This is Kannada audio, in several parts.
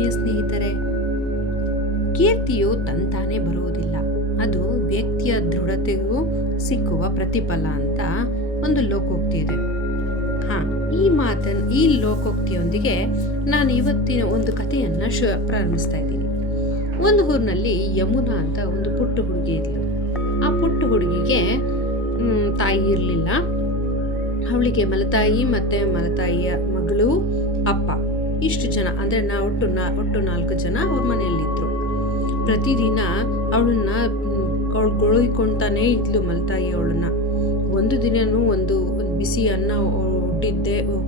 ಆತ್ಮೀಯ ಸ್ನೇಹಿತರೆ, ಕೀರ್ತಿಯು ತಂತಾನೇ ಬರುವುದಿಲ್ಲ, ಅದು ವ್ಯಕ್ತಿಯ ದೃಢತೆಗೂ ಸಿಕ್ಕುವ ಪ್ರತಿಫಲ ಅಂತ ಒಂದು ಲೋಕೋಕ್ತಿ ಇದೆ. ಈ ಲೋಕೋಕ್ತಿಯೊಂದಿಗೆ ನಾನು ಇವತ್ತಿನ ಒಂದು ಕಥೆಯನ್ನು ಪ್ರಾರಂಭಿಸ್ತಾ ಇದ್ದೀನಿ. ಒಂದು ಊರಿನಲ್ಲಿ ಯಮುನಾ ಅಂತ ಒಂದು ಪುಟ್ಟ ಹುಡುಗಿ ಇದ್ಲು. ಆ ಪುಟ್ಟ ಹುಡುಗಿಗೆ ತಾಯಿ ಇರಲಿಲ್ಲ. ಅವಳಿಗೆ ಮಲತಾಯಿ ಮತ್ತು ಮಲತಾಯಿಯ ಮಗಳು, ಅಪ್ಪ, ಇಷ್ಟು ಜನ ಅಂದರೆ ಒಟ್ಟು 4 ಜನ ಅವ್ರ ಮನೆಯಲ್ಲಿದ್ದರು. ಪ್ರತಿದಿನ ಅವಳನ್ನ ಗೊಳಿಕೊಂತಾನೇ ಇದ್ಲು ಮಲತಾಯಿ ಅವಳನ್ನ. ಒಂದು ದಿನನೂ ಒಂದು ಬಿಸಿ ಅನ್ನ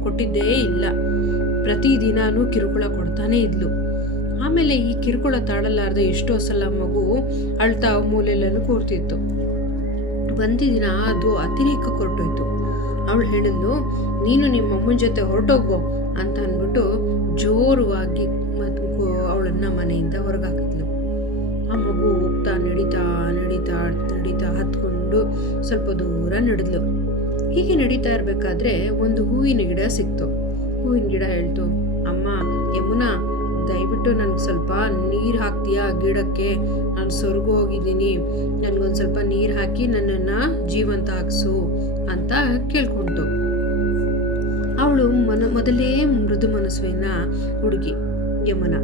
ಕೊಟ್ಟಿದ್ದೇ ಇಲ್ಲ. ಪ್ರತಿದಿನನೂ ಕಿರುಕುಳ ಕೊಡ್ತಾನೇ ಇದ್ಲು. ಆಮೇಲೆ ಈ ಕಿರುಕುಳ ತಾಳಲಾರ್ದೆ ಎಷ್ಟೋ ಸಲ ಮಗು ಅಳ್ತಾ ಮೂಲೆಯಲ್ಲೂ ಕೂರ್ತಿತ್ತು. ಒಂದು ದಿನ ಅದು ಅತಿರೇಕ ಹೊರಟೋಯ್ತು. ಅವಳು ಹೇಳಿದ್ಲು, ನೀನು ನಿಮ್ಮ ಅಮ್ಮನ ಜೊತೆ ಹೊರಟೋಗೋ ಅಂತ ಅಂದ್ಬಿಟ್ಟು ಜೋರುವಾಗಿ ಅವಳನ್ನ ಮನೆಯಿಂದ ಹೊರಗಾಕಿದ್ಲು. ಆ ಮಗು ಹೋಗ್ತಾ ನಡೀತಾ ನಡೀತಾ ನಡೀತಾ ಹತ್ಕೊಂಡು ಸ್ವಲ್ಪ ದೂರ ನಡೆದ್ಲು. ಹೀಗೆ ನಡೀತಾ ಇರಬೇಕಾದ್ರೆ ಒಂದು ಹೂವಿನ ಗಿಡ ಸಿಕ್ತು. ಹೂವಿನ ಗಿಡ ಹೇಳ್ತು, ಅಮ್ಮ ಯಮುನಾ, ದಯವಿಟ್ಟು ನನಗೆ ಸ್ವಲ್ಪ ನೀರು ಹಾಕ್ತೀಯಾ ಗಿಡಕ್ಕೆ? ನಾನು ಸ್ವರ್ಗ ಹೋಗಿದ್ದೀನಿ, ನನಗೊಂದು ಸ್ವಲ್ಪ ನೀರು ಹಾಕಿ ನನ್ನನ್ನು ಜೀವಂತ ಹಾಕ್ಸು ಅಂತ ಕೇಳ್ಕೊಂತು. ಅವಳು ಮೊದಲೇ ಮೃದು ಮನಸ್ಸಿನ ಹುಡುಗಿ ಯಮುನಾ.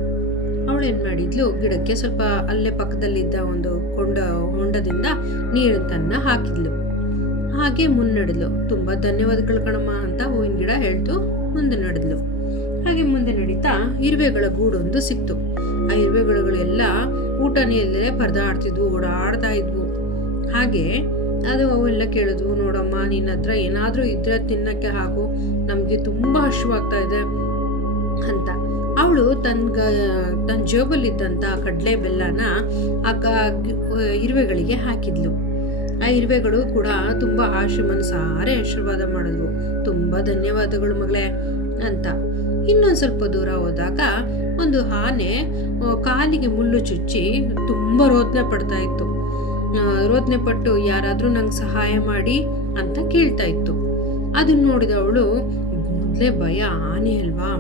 ಅವಳೇನು ಮಾಡಿದ್ಲು, ಗಿಡಕ್ಕೆ ಸ್ವಲ್ಪ ಅಲ್ಲೇ ಪಕ್ಕದಲ್ಲಿದ್ದ ಒಂದು ಹೊಂಡದಿಂದ ನೀರು ತನ್ನ ಹಾಕಿದ್ಲು. ಹಾಗೆ ಮುನ್ನಡೆದ್ಲು. ತುಂಬ ಧನ್ಯವಾದಗಳು ಕಣಮ್ಮ ಅಂತ ಹೂವಿನ ಗಿಡ ಹೇಳ್ತು. ಮುಂದೆ ನಡೆದ್ಲು. ಹಾಗೆ ಮುಂದೆ ನಡೀತಾ ಇರುವೆಗಳ ಗೂಡೊಂದು ಸಿಕ್ತು. ಆ ಇರುವೆಗಳೆಲ್ಲ ಊಟನೆಯಲ್ಲೇ ಪರದಾಡ್ತಿದ್ವು, ಓಡಾಡ್ತಾ ಇದ್ವು. ಹಾಗೆ ಅವೆಲ್ಲ ಕೇಳಿದ್ವು, ನೋಡಮ್ಮ ನಿನ್ನ ಹತ್ರ ಏನಾದರೂ ಇದ್ರೆ ತಿನ್ನಕ್ಕೆ ಹಾಕು, ನಮಗೆ ತುಂಬ ಹಸಿವಾಗ್ತಾ ಇದೆ ಅಂತ. ಅವಳು ತನ್ನ ಜೇಬಲ್ಲಿದ್ದಂಥ ಕಡಲೆ ಬೆಲ್ಲನ ಇರುವೆಗಳಿಗೆ ಹಾಕಿದ್ಲು. ಆ ಇರುವೆಗಳು ಕೂಡ ತುಂಬ ಮನಸಾರೆ ಆಶೀರ್ವಾದ ಮಾಡಿದ್ವು, ತುಂಬ ಧನ್ಯವಾದಗಳು ಮಗಳೇ ಅಂತ. ಇನ್ನೊಂದು ಸ್ವಲ್ಪ ದೂರ ಹೋದಾಗ ಒಂದು ಆನೆ ಕಾಲಿಗೆ ಮುಳ್ಳು ಚುಚ್ಚಿ ತುಂಬ ರೋದನೆ ಪಡ್ತಾ ಇತ್ತು. ರೋದನೆ ಪಟ್ಟು ಯಾರಾದರೂ ನಂಗೆ ಸಹಾಯ ಮಾಡಿ ಅಂತ ಕೇಳ್ತಾ ಇತ್ತು. ಅದನ್ನ ನೋಡಿದ ಅವಳು, ಮೊದಲೇ ಭಯ, ಆನೆ ಅಲ್ವಾ,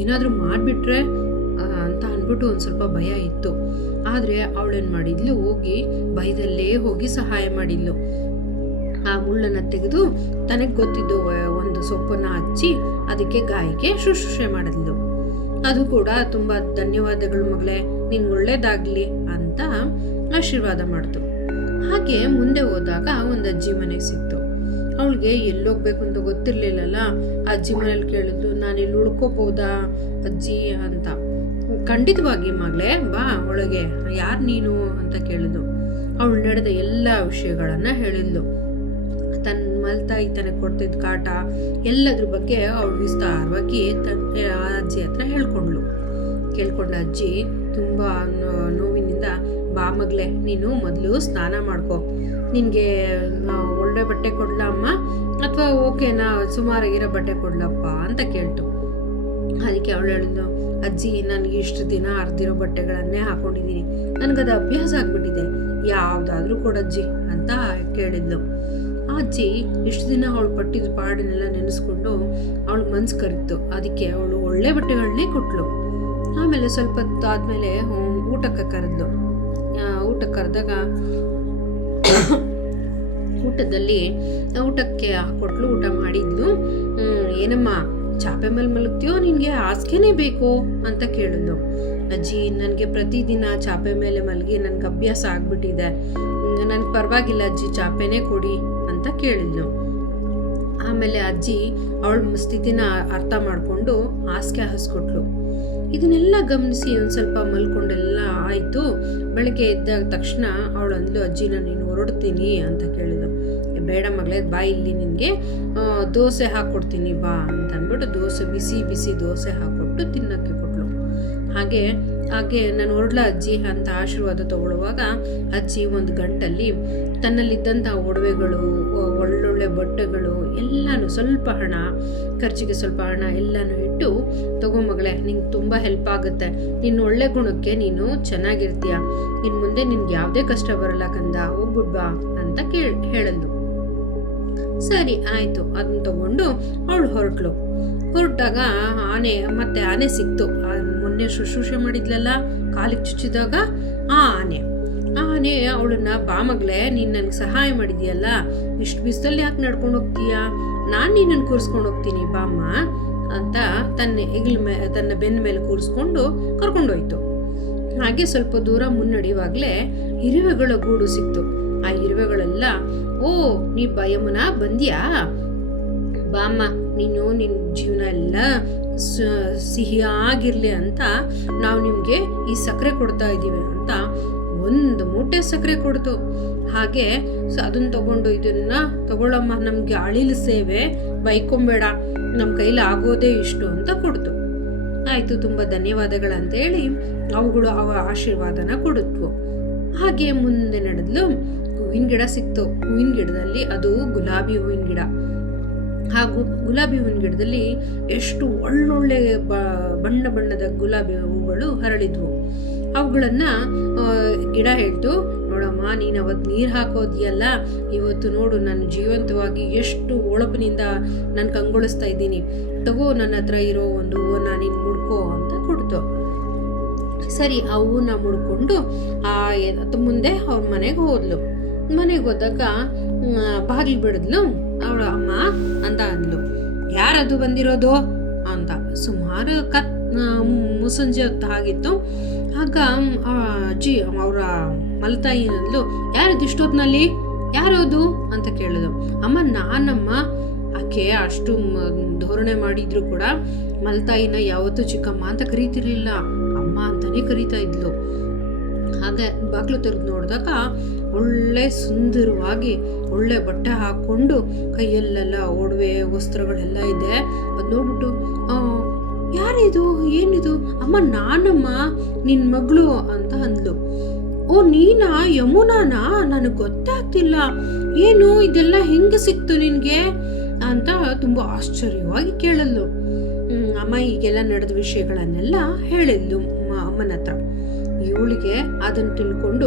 ಏನಾದರೂ ಮಾಡಿಬಿಟ್ರೆ ಅಂತ ಅಂದ್ಬಿಟ್ಟು ಒಂದು ಸ್ವಲ್ಪ ಭಯ ಇತ್ತು. ಆದರೆ ಅವಳೇನು ಮಾಡಿದ್ಲು, ಭಯದಲ್ಲೇ ಹೋಗಿ ಸಹಾಯ ಮಾಡಿದ್ಲು. ಆ ಮುಳ್ಳನ್ನು ತೆಗೆದು ತನಗೆ ಗೊತ್ತಿದ್ದು ಒಂದು ಸೊಪ್ಪನ್ನು ಹಚ್ಚಿ ಅದಕ್ಕೆ ಗಾಯಕ್ಕೆ ಶುಶ್ರೂಷೆ ಮಾಡಿದ್ಲು. ಅದು ಕೂಡ ತುಂಬ ಧನ್ಯವಾದಗಳು ಮಗಳೇ, ನಿನ್ಗೆ ಒಳ್ಳೇದಾಗ್ಲಿ ಅಂತ ಆಶೀರ್ವಾದ ಮಾಡ್ತು. ಹಾಗೆ ಮುಂದೆ ಹೋದಾಗ ಒಂದು ಅಜ್ಜಿ ಮನೆಗೆ ಸಿಕ್ತು. ಅವಳಿಗೆ ಎಲ್ಲೋಗ್ಬೇಕು ಅಂತ ಗೊತ್ತಿರ್ಲಿಲ್ಲಲ್ಲ. ಅಜ್ಜಿ ಮನೇಲಿ ಕೇಳಿದ್ಲು, ನಾನು ಇಲ್ಲಿ ಉಳ್ಕೋಬೋದಾ ಅಜ್ಜಿ ಅಂತ. ಖಂಡಿತವಾಗಿ ಮಗಳೇ, ಬಾ ಒಳಗೆ, ಯಾರು ನೀನು ಅಂತ ಕೇಳಿದ್ಲು. ಅವಳು ನಡೆದ ಎಲ್ಲ ವಿಷಯಗಳನ್ನ ಹೇಳಿದ್ಲು. ತನ್ನ ಮಲತಾಯಿ ತನಗೆ ಕೊಡ್ತಿದ್ದ ಕಾಟ ಎಲ್ಲದ್ರ ಬಗ್ಗೆ ಅವಳು ವಿಸ್ತಾರವಾಗಿ ಅಜ್ಜಿ ಹತ್ರ ಕೇಳ್ಕೊಂಡ ಅಜ್ಜಿ ತುಂಬ ನೋವಿನಿಂದ, ಬಾ ಮಗಳೇ, ನೀನು ಮೊದಲು ಸ್ನಾನ ಮಾಡ್ಕೊ, ನಿನಗೆ ಒಳ್ಳೆ ಬಟ್ಟೆ ಕೊಡ್ಲಾ ಅಮ್ಮ ಅಥವಾ ಓಕೆನಾ ಸುಮಾರಾಗಿರೋ ಬಟ್ಟೆ ಕೊಡ್ಲಪ್ಪ ಅಂತ ಕೇಳ್ತು. ಅದಕ್ಕೆ ಅವಳು ಹೇಳಿದ್ಲು, ಅಜ್ಜಿ ನನಗೆ ಇಷ್ಟು ದಿನ ಅರ್ದಿರೋ ಬಟ್ಟೆಗಳನ್ನೇ ಹಾಕೊಂಡಿದ್ದೀನಿ, ನನಗದು ಅಭ್ಯಾಸ ಆಗ್ಬಿಟ್ಟಿದೆ, ಯಾವುದಾದ್ರೂ ಕೊಡಜ್ಜಿ ಅಂತ ಕೇಳಿದ್ಲು. ಆ ಅಜ್ಜಿ ಇಷ್ಟು ದಿನ ಅವಳು ಪಟ್ಟಿದ ಪಾಡನ್ನೆಲ್ಲ ನೆನೆಸ್ಕೊಂಡು ಅವಳು ಮನ್ಸು ಕರಿತು. ಅದಕ್ಕೆ ಅವಳು ಒಳ್ಳೆ ಬಟ್ಟೆಗಳನ್ನೇ ಕೊಟ್ಲು. ಆಮೇಲೆ ಸ್ವಲ್ಪ ಹೊತ್ತು ಆದಮೇಲೆ ಊಟಕ್ಕೆ ಕರೆದ್ಲು. ಊಟಕ್ಕೆ ಕರೆದಾಗ ಊಟಕ್ಕೆ ಹಾಕೊಟ್ಲು. ಊಟ ಮಾಡಿದ್ಲು. ಏನಮ್ಮ ಚಾಪೆ ಮೇಲೆ ಮಲಗ್ತೀಯೋ, ನಿನಗೆ ಹಾಸಿಗೆನೇ ಬೇಕು ಅಂತ ಕೇಳಿದ್ಲು. ಅಜ್ಜಿ, ನನಗೆ ಪ್ರತಿದಿನ ಚಾಪೆ ಮೇಲೆ ಮಲಗಿ ನನಗೆ ಅಭ್ಯಾಸ ಆಗ್ಬಿಟ್ಟಿದೆ, ನನಗೆ ಪರವಾಗಿಲ್ಲ ಅಜ್ಜಿ, ಚಾಪೆನೇ ಕೊಡಿ ಅಂತ ಕೇಳಿದ್ಲು. ಆಮೇಲೆ ಅಜ್ಜಿ ಅವಳ ಸ್ಥಿತಿನ ಅರ್ಥ ಮಾಡಿಕೊಂಡು ಹಾಸಿಗೆ ಹಾಸ್ಕೊಟ್ಲು. ಇದನ್ನೆಲ್ಲ ಗಮನಿಸಿ ಒಂದು ಸ್ವಲ್ಪ ಮಲ್ಕೊಂಡೆಲ್ಲ ಆಯಿತು. ಬೆಳಗ್ಗೆ ಎದ್ದಾಗ ತಕ್ಷಣ ಅವಳು ಅಂದ್ಲು, ಅಜ್ಜಿ ನಾನು ಹೊರಡ್ತೀನಿ ಅಂತ ಕೇಳಿದ್ಲು. ಬೇಡ ಮಗಳೇ, ಬಾ, ಇಲ್ಲಿ ನಿನಗೆ ದೋಸೆ ಹಾಕ್ಕೊಡ್ತೀನಿ ಬಾ ಅಂತ ಅಂದ್ಬಿಟ್ಟು ಬಿಸಿ ಬಿಸಿ ದೋಸೆ ಹಾಕ್ಕೊಟ್ಟು ತಿನ್ನೋಕ್ಕೆ ಕೊಟ್ಲು. ಹಾಗೆ ನಾನು ಹೊರಡ್ಲ ಅಜ್ಜಿ ಅಂತ ಆಶೀರ್ವಾದ ತಗೊಳ್ಳುವಾಗ ಅಜ್ಜಿ ಒಂದು ಗಂಟಲ್ಲಿ ತನ್ನಲ್ಲಿದ್ದಂಥ ಒಡವೆಗಳು, ಒಳ್ಳೊಳ್ಳೆ ಬಟ್ಟೆಗಳು ಎಲ್ಲನೂ, ಸ್ವಲ್ಪ ಹಣ, ಖರ್ಚಿಗೆ ಸ್ವಲ್ಪ ಹಣ ಎಲ್ಲನೂ ಇಟ್ಟು, ತಗೋ ಮಗಳೇ, ನಿಂಗೆ ತುಂಬ ಹೆಲ್ಪ್ ಆಗುತ್ತೆ, ನಿನ್ನ ಒಳ್ಳೆ ಗುಣಕ್ಕೆ ನೀನು ಚೆನ್ನಾಗಿರ್ತೀಯ, ಇನ್ನು ಮುಂದೆ ನಿನ್ಗೆ ಯಾವುದೇ ಕಷ್ಟ ಬರಲ್ಲ ಕಂದ, ಹೋಗ್ಬಿಡ್ಬಾ ಅಂತ ಹೇಳಲು. ಸರಿ ಆಯಿತು, ಅದನ್ನ ತಗೊಂಡು ಅವಳು ಹೊರಟಳು. ಹೊರಟಾಗ ಆನೆ ಸಿಕ್ತು. ಮೊನ್ನೆ ಮೊನ್ನೆ ಶುಶ್ರೂಷೆ ಮಾಡಿದ್ಲಲ್ಲ ಕಾಲಿಗೆ ಚುಚ್ಚಿದಾಗ ಆ ಆನೆ ಅವಳನ್ನ ಬಾ ಮಗಳೇ, ನೀನು ನನಗೆ ಸಹಾಯ ಮಾಡಿದ್ಯಲ್ಲ, ಇಷ್ಟು ಬಿಸಿಲಲ್ಲಿ ಯಾಕೆ ನಡ್ಕೊಂಡು ಹೋಗ್ತೀಯಾ, ನಾನು ನಿನ್ನನ್ನು ಕೂರಿಸ್ಕೊಂಡು ಹೋಗ್ತೀನಿ ಬಾಮ್ಮ ಅಂತ ತನ್ನ ಬೆನ್ನ ಮೇಲೆ ಕೂರಿಸ್ಕೊಂಡು ಕರ್ಕೊಂಡೋಯ್ತು. ಹಾಗೆ ಸ್ವಲ್ಪ ದೂರ ಮುನ್ನಡೆಯುವಾಗಲೇ ಇರುವೆಗಳ ಗೂಡು ಸಿಕ್ತು. ಆ ಇರುವೆಗಳೆಲ್ಲ, ಓ ನೀ ಯಮುನಾ ಬಂದ್ಯಾ, ಬಾಮ್ಮ ನೀನು ನಿನ್ನ ಜೀವನ ಎಲ್ಲ ಸಿಹಿಯಾಗಿರ್ಲಿ ಅಂತ ನಾವು ನಿಮಗೆ ಈ ಸಕ್ಕರೆ ಕೊಡ್ತಾ ಇದ್ದೀವಿ ಅಂತ ಒಂದು ಮೂಟೆ ಸಕ್ಕರೆ ಕೊಡ್ತು. ಹಾಗೆ ಅದನ್ನ ತಗೊಂಡು, ಇದನ್ನ ತಗೊಳ್ಳಮ್ಮ, ನಮ್ಗೆ ಅಳಿಲು ಸೇವೆ, ಬೈಕೊಂಬೇಡ, ನಮ್ಮ ಕೈಲಿ ಆಗೋದೇ ಇಷ್ಟು ಅಂತ ಕೊಡ್ತು. ಆಯ್ತು, ತುಂಬಾ ಧನ್ಯವಾದಗಳಂತೇಳಿ ಅವುಗಳು ಅವ ಆಶೀರ್ವಾದನ ಕೊಡುತ್ತವು. ಹಾಗೆ ಮುಂದೆ ನಡೆದ್ಲು. ಹೂವಿನ ಗಿಡ ಸಿಕ್ತು. ಹೂವಿನ ಗಿಡದಲ್ಲಿ ಅದು ಗುಲಾಬಿ ಹೂವಿನ ಗಿಡ. ಹಾಗೂ ಗುಲಾಬಿ ಹೂವಿನ ಗಿಡದಲ್ಲಿ ಎಷ್ಟು ಒಳ್ಳೊಳ್ಳೆ ಬಣ್ಣ ಬಣ್ಣದ ಗುಲಾಬಿ ಹೂಗಳು ಹರಳಿದ್ವು. ಅವುಗಳನ್ನ ಗಿಡ ಹೇಳ್ತು, ನೋಡಮ್ಮ, ನೀನು ಅವತ್ತು ನೀರು ಹಾಕೋದಿಯಲ್ಲ, ಇವತ್ತು ನೋಡು ನಾನು ಜೀವಂತವಾಗಿ ಎಷ್ಟು ಒಳಪಿನಿಂದ ನಾನು ಕಂಗೊಳಿಸ್ತಾ ಇದ್ದೀನಿ, ತಗೋ ನನ್ನ ಹತ್ರ ಇರೋ ಒಂದು ಹೂವನ್ನ ನೀನು ಮುಡ್ಕೋ ಅಂತ ಕೊಡ್ತು. ಸರಿ, ಆ ಹೂವನ್ನ ಮುಡ್ಕೊಂಡು ಮುಂದೆ ಅವ್ರ ಮನೆಗೆ ಹೋದ್ಲು. ಮನೆಗೆ ಹೋದಾಗ ಬಾಗಿಲು ಬಿಡಿದ್ಲು. ಅವಳು ಅಮ್ಮ ಅಂತ ಅಂದ್ಲು. ಯಾರದು ಬಂದಿರೋದು ಅಂತ. ಸುಮಾರು ಮುಸಂಜೆ ಹೊತ್ತು ಆಗಿತ್ತು. ಆಗ ಅಜ್ಜಿ ಅವರ ಮಲತಾಯಿನಂದ್ಲು, ಯಾರದು ಇಷ್ಟೊತ್ತಿನಲ್ಲಿ, ಯಾರದು ಅಂತ ಕೇಳಿದ್ರು. ಅಮ್ಮ ನಾನಮ್ಮ. ಆಕೆ ಅಷ್ಟು ಧೋರಣೆ ಮಾಡಿದ್ರು ಕೂಡ ಮಲತಾಯಿನ ಯಾವತ್ತೂ ಚಿಕ್ಕಮ್ಮ ಅಂತ ಕರೀತಿರ್ಲಿಲ್ಲ, ಅಮ್ಮ ಅಂತಾನೆ ಕರೀತಾ ಇದ್ಲು. ಹಾಗೆ ಬಾಗ್ಲು ತೆರೆದು ನೋಡಿದಾಗ ಒಳ್ಳೆ ಸುಂದರವಾಗಿ ಒಳ್ಳೆ ಬಟ್ಟೆ ಹಾಕೊಂಡು ಕೈಯಲ್ಲೆಲ್ಲ ಒಡವೆ ವಸ್ತ್ರಗಳೆಲ್ಲ ಇದೆ. ಅದು ನೋಡ್ಬಿಟ್ಟು, ಯಾರಿದು, ಏನಿದು, ಅಮ್ಮ ನಾನಮ್ಮ ನಿನ್ನ ಮಗಳು ಅಂತ ಅಂದ್ಲು. ಓ ನೀನಾ, ಯಮುನಾನಾ, ನನಗೆ ಗೊತ್ತಾಗ್ತಿಲ್ಲ, ಏನು ಇದೆಲ್ಲ ಹೆಂಗೆ ಸಿಕ್ತು ನಿನಗೆ ಅಂತ ತುಂಬ ಆಶ್ಚರ್ಯವಾಗಿ ಕೇಳಲ್ಲು. ಅಮ್ಮ ಈಗೆಲ್ಲ ನಡೆದ ವಿಷಯಗಳನ್ನೆಲ್ಲ ಹೇಳಿದ್ಲು ಅಮ್ಮನ ಹತ್ರ. ಇವಳಿಗೆ ಅದನ್ನು ತಿಳ್ಕೊಂಡು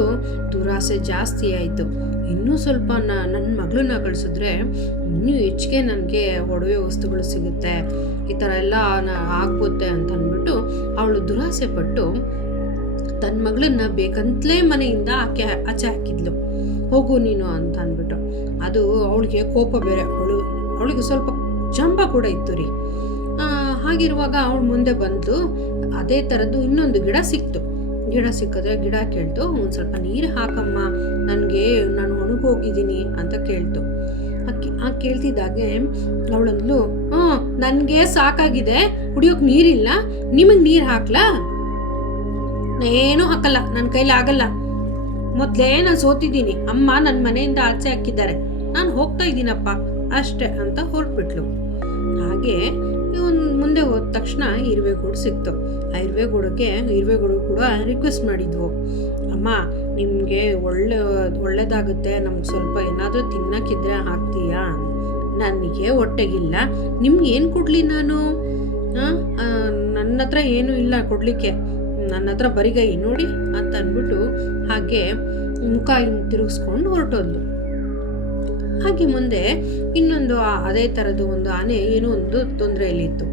ದುರಾಸೆ ಜಾಸ್ತಿ ಆಯಿತು. ಇನ್ನೂ ಸ್ವಲ್ಪ ನನ್ನ ಮಗಳನ್ನ ಕಳಿಸಿದ್ರೆ ಇನ್ನೂ ಹೆಚ್ಚಿಗೆ ನನಗೆ ಒಡವೆ ವಸ್ತುಗಳು ಸಿಗುತ್ತೆ, ಈ ಥರ ಎಲ್ಲ ಆಗ್ಬೋದೆ ಅಂತ ಅಂದ್ಬಿಟ್ಟು ಅವಳು ದುರಾಸೆ ಪಟ್ಟು ತನ್ನ ಮಗಳನ್ನ ಬೇಕಂತಲೇ ಮನೆಯಿಂದ ಆಚೆ ಹಾಕಿದ್ಲು. ಹೋಗು ನೀನು ಅಂತ ಅಂದ್ಬಿಟ್ಟು. ಅದು ಅವಳಿಗೆ ಕೋಪ ಬೇರೆ, ಅವಳಿಗೆ ಸ್ವಲ್ಪ ಜಂಬ ಕೂಡ ಇತ್ತು ರೀ. ಹಾಗಿರುವಾಗ ಅವಳು ಮುಂದೆ ಬಂದು ಅದೇ ಥರದ್ದು ಇನ್ನೊಂದು ಗಿಡ ಸಿಕ್ತು. ಗಿಡ ಸಿಕ್ಕಿದ್ರೆ ಗಿಡ ಕೇಳ್ತು, ಒಂದು ಸ್ವಲ್ಪ ನೀರು ಹಾಕಮ್ಮ, ನಾನು ಒಣಗೋಗಿದ್ದೀನಿ ಅಂತ ಕೇಳ್ತು. ಕೇಳ್ತಿದ್ದಾಗೆ ಅವಳಂದ್ಲು, ನನಗೆ ಸಾಕಾಗಿದೆ, ಕುಡಿಯೋಕೆ ನೀರಿಲ್ಲ, ನಿಮಗೆ ನೀರು ಹಾಕ್ಲಾ? ಏನೂ ಹಾಕಲ್ಲ, ನನ್ನ ಕೈಲಿ ಆಗಲ್ಲ, ಮೊದಲೇ ನಾನು ಸೋತಿದ್ದೀನಿ, ಅಮ್ಮ ನನ್ನ ಮನೆಯಿಂದ ಆಚೆ ಹಾಕಿದ್ದಾರೆ, ನಾನು ಹೋಗ್ತಾ ಇದ್ದೀನಪ್ಪ ಅಷ್ಟೇ ಅಂತ ಹೊರಟ್ಬಿಟ್ಲು. ಹಾಗೆ ಮುಂದೆ ಹೋದ ತಕ್ಷಣ ಇರುವೆಗೂಡು ಸಿಕ್ತು. ಆ ಇರುವೆಗಳು ಕೂಡ ರಿಕ್ವೆಸ್ಟ್ ಮಾಡಿದ್ವು, ಅಮ್ಮ ನಿಮಗೆ ಒಳ್ಳೇದಾಗುತ್ತೆ, ನಮ್ಗೆ ಸ್ವಲ್ಪ ಏನಾದರೂ ತಿನ್ನಕ್ಕಿದ್ರೆ ಹಾಕ್ತೀಯಾ, ನನಗೆ ಹೊಟ್ಟೆಗಿಲ್ಲ, ನಿಮ್ಗೆ ಏನು ಕೊಡಲಿ ನಾನು, ನನ್ನ ಹತ್ರ ಏನೂ ಇಲ್ಲ ಕೊಡಲಿಕ್ಕೆ, ನನ್ನ ಹತ್ರ ಬರಿಗೈ ನೋಡಿ ಅಂತ ಅಂದ್ಬಿಟ್ಟು ಹಾಗೆ ಮುಖ ತಿರುಗಿಸ್ಕೊಂಡು ಹೊರಟೋದ್ಲು. ಹಾಗೆ ಮುಂದೆ ಇನ್ನೊಂದು ಅದೇ ಥರದ್ದು ಒಂದು ಆನೆ ಏನೋ ಒಂದು ತೊಂದರೆಯಲ್ಲಿತ್ತು.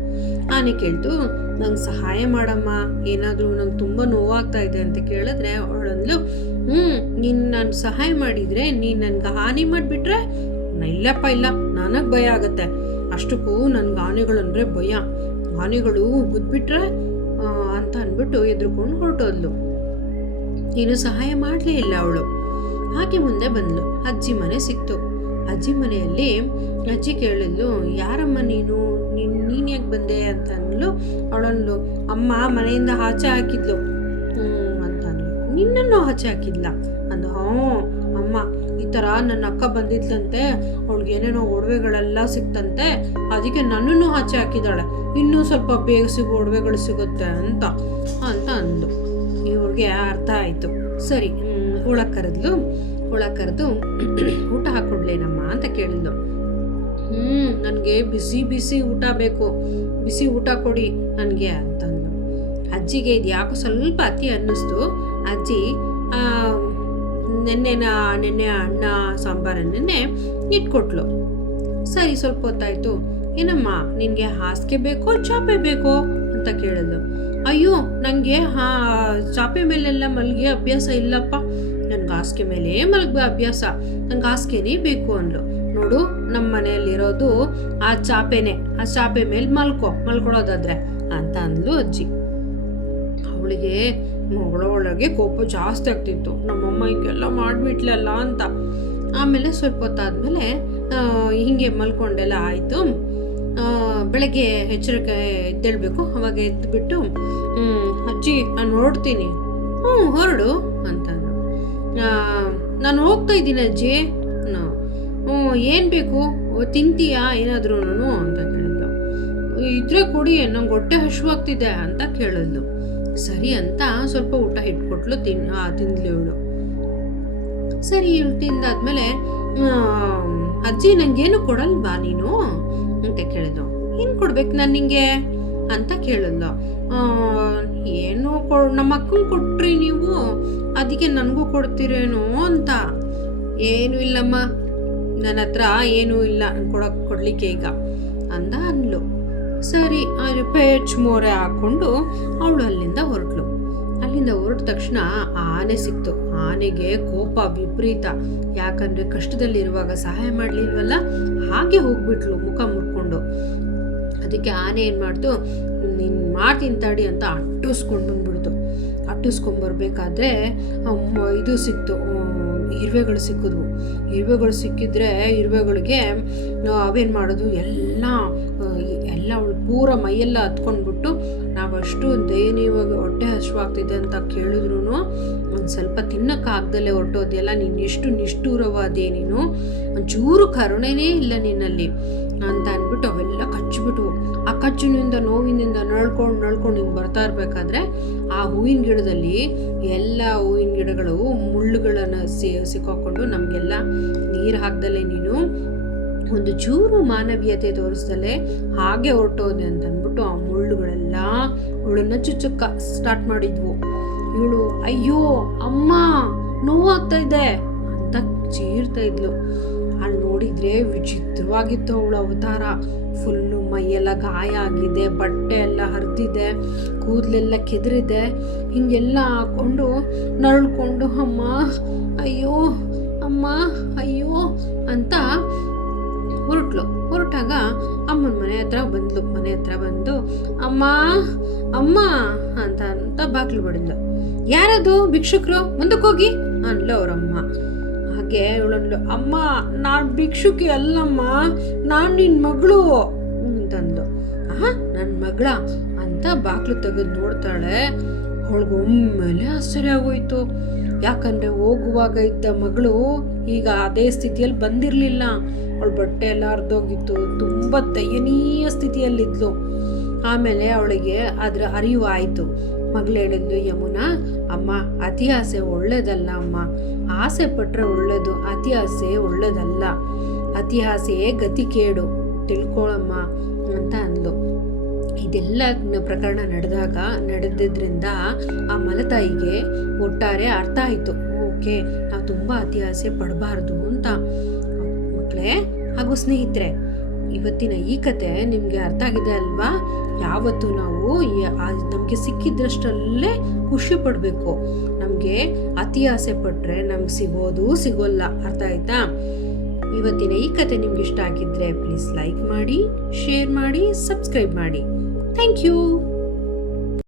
ಆನೆ ಕೇಳ್ತು, ನಂಗೆ ಸಹಾಯ ಮಾಡಮ್ಮ, ಏನಾದರೂ ನಂಗೆ ತುಂಬ ನೋವಾಗ್ತಾ ಇದೆ ಅಂತ ಕೇಳಿದ್ರೆ ಅವಳಂದ್ಲು, ನೀನು ನಾನು ಸಹಾಯ ಮಾಡಿದರೆ ನೀನು ನನಗೆ ಹಾನಿ ಮಾಡಿಬಿಟ್ರೆ, ಇಲ್ಲಪ್ಪ ಇಲ್ಲ, ನನಗೆ ಭಯ ಆಗುತ್ತೆ, ಅಷ್ಟಕ್ಕೂ ನನಗೆ ಆನೆಗಳಂದರೆ ಭಯ, ಆನೆಗಳು ಗುದ್ಬಿಟ್ರೆ ಅಂತ ಅಂದ್ಬಿಟ್ಟು ಎದ್ರುಕೊಂಡು ಹೊರಟೋದ್ಲು. ಏನು ಸಹಾಯ ಮಾಡಲೇ ಇಲ್ಲ ಅವಳು. ಹಾಗೆ ಮುಂದೆ ಬಂದ್ಲು. ಅಜ್ಜಿ ಮನೆ ಸಿಕ್ತು. ಅಜ್ಜಿ ಮನೆಯಲ್ಲಿ ಅಜ್ಜಿ ಕೇಳಿದ್ಲು, ಯಾರಮ್ಮ ನೀನು ಯಾಕೆ ಬಂದೆ ಅಂತ ಅಂದ್ಲು. ಅವಳಂದ್ಲು, ಅಮ್ಮ ಮನೆಯಿಂದ ಆಚೆ ಹಾಕಿದ್ಲು ಅಂತ ಅಂದ್ಲು. ನಿನ್ನನ್ನು ಆಚೆ ಹಾಕಿದ್ಲ ಅಂದ. ಅಮ್ಮ ಈ ಥರ ನನ್ನ ಅಕ್ಕ ಬಂದಿದ್ಲಂತೆ, ಅವಳಿಗೆ ಏನೇನೋ ಒಡವೆಗಳೆಲ್ಲ ಸಿಕ್ತಂತೆ, ಅದಕ್ಕೆ ನನ್ನನ್ನು ಆಚೆ ಹಾಕಿದಾಳೆ, ಇನ್ನೂ ಸ್ವಲ್ಪ ಬೇಗ ಒಡವೆಗಳು ಸಿಗುತ್ತೆ ಅಂತ ಅಂದ್ಲು. ಇವ್ರಿಗೆ ಅರ್ಥ ಆಯಿತು. ಸರಿ, ಒಳಗೆ ಕರೆದು ಊಟ ಹಾಕೊಡ್ಲೇನಮ್ಮ ಅಂತ ಕೇಳಿದ್ಲು. ನನಗೆ ಬಿಸಿ ಊಟ ಬೇಕು, ಬಿಸಿ ಊಟ ಕೊಡಿ ನನಗೆ ಅಂತಂದು. ಅಜ್ಜಿಗೆ ಇದು ಯಾಕೋ ಸ್ವಲ್ಪ ಅತಿ ಅನ್ನಿಸ್ತು. ಅಜ್ಜಿ ನೆನ್ನೆ ಅನ್ನ ಸಾಂಬಾರನ್ನೇ ಇಟ್ಕೊಟ್ಲು. ಸರಿ, ಸ್ವಲ್ಪ ಹೊತ್ತಾಯ್ತು. ಏನಮ್ಮ ನಿನಗೆ ಹಾಸಿಗೆ ಬೇಕೋ ಚಾಪೆ ಬೇಕೋ ಅಂತ ಕೇಳಿದ್ಲು. ಅಯ್ಯೋ ನನಗೆ ಚಾಪೆ ಮೇಲೆಲ್ಲ ಮಲಗಿ ಅಭ್ಯಾಸ ಇಲ್ಲಪ್ಪ, ನನ್ಗೆ ಹಾಸಿಗೆ ಮೇಲೆ ಮಲಗುವ ಅಭ್ಯಾಸ, ನಂಗೆ ಹಾಸಿಗೆನೇ ಬೇಕು ಅಂದ್ಲು. ನೋಡು ನಮ್ಮ ಮನೆಯಲ್ಲಿರೋದು ಆ ಚಾಪೆನೇ, ಆ ಚಾಪೆ ಮೇಲೆ ಮಲ್ಕೊಳ್ಳೋದಾದ್ರೆ ಅಂತ ಅಂದ್ಲು ಅಜ್ಜಿ. ಅವಳಿಗೆ ಒಳಗೆ ಕೋಪ ಜಾಸ್ತಿ ಆಗ್ತಿತ್ತು, ನಮ್ಮಮ್ಮ ಹಿಂಗೆಲ್ಲ ಮಾಡಿಬಿಟ್ಲಲ್ಲ ಅಂತ. ಆಮೇಲೆ ಸ್ವಲ್ಪ ಹೊತ್ತಾದ್ಮೇಲೆ ಹಿಂಗೆ ಮಲ್ಕೊಂಡೆಲ್ಲ ಆಯಿತು. ಬೆಳಗ್ಗೆ ಎಚ್ಚರಿಕೆ ಎದ್ದೇಳಬೇಕು, ಅವಾಗ ಎದ್ದುಬಿಟ್ಟು ಅಜ್ಜಿ ನಾನು ಹೊರಡ್ತೀನಿ. ಹೊರಡು ಅಂತಂದ್ರು. ನಾನು ಹೋಗ್ತಾ ಇದ್ದೀನಿ ಅಜ್ಜಿ. ಏನು ಬೇಕು ತಿಂತೀಯಾ ಏನಾದ್ರೂ ಅಂತ ಕೇಳಿದ್ಲು. ಇದ್ರೆ ಕೊಡಿ, ನಂಗೆ ಹೊಟ್ಟೆ ಹಸಿವಾಗ್ತಿದೆ ಅಂತ ಕೇಳಿದ್ಲು. ಸರಿ ಅಂತ ಸ್ವಲ್ಪ ಊಟ ಇಟ್ಕೊಟ್ಲು, ತಿಂದ್ಲು ಇವಳು. ಸರಿ ಇವಳು ತಿಂದಾದ್ಮೇಲೆ ಅಜ್ಜಿ ನಂಗೇನು ಕೊಡಲ್ವಾ ನೀನು ಅಂತ ಕೇಳಿದ್ಲು. ಏನು ಕೊಡ್ಬೇಕು ನಾನು ನಿಂಗೆ ಅಂತ ಕೇಳಿದ್ಲು. ಏನು ನಮ್ಮ ಅಕ್ಕಂಗೆ ಕೊಟ್ರಿ ನೀವು, ಅದಕ್ಕೆ ನನಗೂ ಕೊಡ್ತೀರೇನೋ ಅಂತ. ಏನು ಇಲ್ಲಮ್ಮ, ನನ್ನ ಹತ್ರ ಏನೂ ಇಲ್ಲ ಕೊಡ್ಲಿಕ್ಕೆ ಈಗ ಅಂದ ಅಂದ್ಲು. ಸರಿ ಪೇಚ್ ಮೋರೆ ಹಾಕ್ಕೊಂಡು ಅವಳು ಅಲ್ಲಿಂದ ಹೊರಟ್ಲು. ಅಲ್ಲಿಂದ ಹೊರಟ ತಕ್ಷಣ ಆನೆ ಸಿಕ್ತು. ಆನೆಗೆ ಕೋಪ ವಿಪರೀತ, ಯಾಕಂದ್ರೆ ಕಷ್ಟದಲ್ಲಿರುವಾಗ ಸಹಾಯ ಮಾಡ್ಲಿಲ್ವಲ್ಲ, ಹಾಗೆ ಹೋಗ್ಬಿಟ್ಲು ಮುಖ ಮುರ್ಕೊಂಡು. ಅದಕ್ಕೆ ಆನೆ ಏನು ಮಾಡ್ತು, ನೀನು ಮಾಡ್ತೀನಿ ತಡಿ ಅಂತ ಅಟ್ಟಿಸ್ಕೊಂಡು ಬಂದ್ಬಿಡ್ತು. ಅಟ್ಟಿಸ್ಕೊಂಬರ್ಬೇಕಾದ್ರೆ ಇದು ಸಿಕ್ತು, ಇರುವೆಗಳು ಸಿಕ್ಕಿದ್ವು. ಇರುವೆಗಳು ಸಿಕ್ಕಿದ್ರೆ ಇರುವೆಗಳಿಗೆ ಅವೇನು ಮಾಡೋದು, ಎಲ್ಲ ಅವಳು ಪೂರ ಮೈಯೆಲ್ಲ ಹತ್ಕೊಂಡ್ಬಿಟ್ಟು ನಾವಷ್ಟು ದಯನೀಯವಾಗಿ ಹೊಟ್ಟೆ ಹಸಿವಾಗ್ತಿದೆ ಅಂತ ಕೇಳಿದ್ರು ಒಂದು ಸ್ವಲ್ಪ ತಿನ್ನಕ್ಕಾಗ್ದಲ್ಲೇ ಹೊರಟೋದೆಲ್ಲ, ನೀನು ಎಷ್ಟು ನಿಷ್ಠೂರವಾದೆ, ನೀನು ಒಂಚೂರು ಕರುಣೆನೇ ಇಲ್ಲ ನಿನ್ನಲ್ಲಿ ಅಂತ ಅಂದ್ಬಿಟ್ಟು ಅವೆಲ್ಲ ಕಚ್ಚಿಬಿಟ್ವು. ಆ ಕಚ್ಚಿನಿಂದ ನೋವಿನಿಂದ ನಳ್ಕೊಂಡು ಹಿಂಗೆ ಬರ್ತಾ ಇರಬೇಕಾದ್ರೆ ಆ ಹೂವಿನ ಗಿಡದಲ್ಲಿ ಎಲ್ಲ ಹೂವಿನ ಗಿಡಗಳು ಮುಳ್ಳುಗಳನ್ನು ಸಿಕ್ಕಾಕೊಂಡು ನಮಗೆಲ್ಲ ನೀರು ಹಾಕ್ದಲ್ಲೇ ನೀನು ಒಂದು ಚೂರು ಮಾನವೀಯತೆ ತೋರಿಸ್ದಲ್ಲೇ ಹಾಗೆ ಹೊರಟೋದೆ ಅಂತ ಅಂದ್ಬಿಟ್ಟು ಆ ಮುಳ್ಳುಗಳೆಲ್ಲ ಅವಳನ್ನ ಚುಚ್ಚಕ್ಕ ಸ್ಟಾರ್ಟ್ ಮಾಡಿದ್ವು. ಇವಳು ಅಯ್ಯೋ ಅಮ್ಮ ನೋವಾಗ್ತಾ ಇದೆ ಅಂತ ಚೀರ್ತಾ ಇದ್ಲು. ಅಲ್ಲಿ ನೋಡಿದ್ರೆ ವಿಚಿತ್ರವಾಗಿತ್ತು ಅವಳ ಅವತಾರ. ಫುಲ್ಲು ಮೈಯೆಲ್ಲ ಗಾಯ ಆಗಿದೆ, ಬಟ್ಟೆ ಎಲ್ಲ ಹರಿದಿದೆ, ಕೂದಲೆಲ್ಲ ಕೆದರಿದೆ. ಹಿಂಗೆಲ್ಲ ಹಾಕೊಂಡು ನರಳ್ಕೊಂಡು ಅಮ್ಮ ಅಯ್ಯೋ ಅಮ್ಮ ಅಯ್ಯೋ ಅಂತ ಹೊರಟಾಗ ಅಮ್ಮನ ಮನೆ ಹತ್ರ ಬಂದು ಅಮ್ಮ ಅಮ್ಮ ಅಂತ ಬಾಗ್ಲು ಬಡಿದ್ಲು. ಯಾರದು ಭಿಕ್ಷುಕರು, ಮುಂದಕ್ಕೆ ಹೋಗಿ ಅನ್ಲು ಅವ್ರಮ್ಮ. ಹಾಗೆ ಇವಳಂದ್ಲು, ಅಮ್ಮ ನಾನು ಭಿಕ್ಷುಕಿ ಅಲ್ಲಮ್ಮ, ನಾನು ನಿನ್ನ ಮಗಳು ಅಂತಂದು. ನನ್ನ ಮಗಳ ಅಂತ ಬಾಗ್ಲು ತೆಗೆದು ನೋಡ್ತಾಳೆ. ಅವಳಿಗೊಮ್ಮೆಲೆ ಆಶ್ಚರ್ಯ ಆಗೋಯ್ತು. ಯಾಕಂದ್ರೆ ಹೋಗುವಾಗ ಇದ್ದ ಮಗಳು ಈಗ ಅದೇ ಸ್ಥಿತಿಯಲ್ಲಿ ಬಂದಿರಲಿಲ್ಲ. ಅವಳ ಬಟ್ಟೆ ಎಲ್ಲ ಹರಿದೋಗಿತ್ತು, ತುಂಬ ದಯನೀಯ ಸ್ಥಿತಿಯಲ್ಲಿದ್ಲು. ಆಮೇಲೆ ಅವಳಿಗೆ ಅದರ ಅರಿವು ಆಯಿತು. ಮಗಳು ಹೇಳಿದ್ಲು, ಯಮುನಾ ಅಮ್ಮ ಅತಿ ಆಸೆ ಒಳ್ಳೇದಲ್ಲ ಅಮ್ಮ, ಆಸೆ ಪಟ್ಟರೆ ಒಳ್ಳೇದು, ಅತಿ ಆಸೆ ಒಳ್ಳೇದಲ್ಲ, ಅತಿ ಆಸೆಯೇ ಗತಿ ಕೇಡು, ತಿಳ್ಕೊಳಮ್ಮ ಅಂತ ಅಂದ್ಲು. ಇದೆಲ್ಲ ಪ್ರಕರಣ ನಡೆದಿದ್ರಿಂದ ಆ ಮಲತಾಯಿಗೆ ಒಟ್ಟಾರೆ ಅರ್ಥ ಆಯಿತು. ಓಕೆ, ನಾವು ತುಂಬ ಅತಿ ಆಸೆ ಪಡಬಾರ್ದು ಅಂತ. ಮಕ್ಕಳೇ ಹಾಗೂ ಸ್ನೇಹಿತರೆ, ಇವತ್ತಿನ ಈ ಕತೆ ನಿಮಗೆ ಅರ್ಥ ಆಗಿದೆ ಅಲ್ವಾ? ಯಾವತ್ತು ನಾವು ನಮಗೆ ಸಿಕ್ಕಿದ್ರಷ್ಟಲ್ಲೇ ಖುಷಿ ಪಡಬೇಕು. ನಮಗೆ ಅತಿ ಆಸೆ ಪಟ್ಟರೆ ನಮ್ಗೆ ಸಿಗೋಲ್ಲ. ಅರ್ಥ ಆಯ್ತಾ? ಇವತ್ತಿನ ಈ ಕತೆ ನಿಮ್ಗೆ ಇಷ್ಟ ಆಗಿದ್ರೆ ಪ್ಲೀಸ್ ಲೈಕ್ ಮಾಡಿ, ಶೇರ್ ಮಾಡಿ, ಸಬ್ಸ್ಕ್ರೈಬ್ ಮಾಡಿ. Thank you.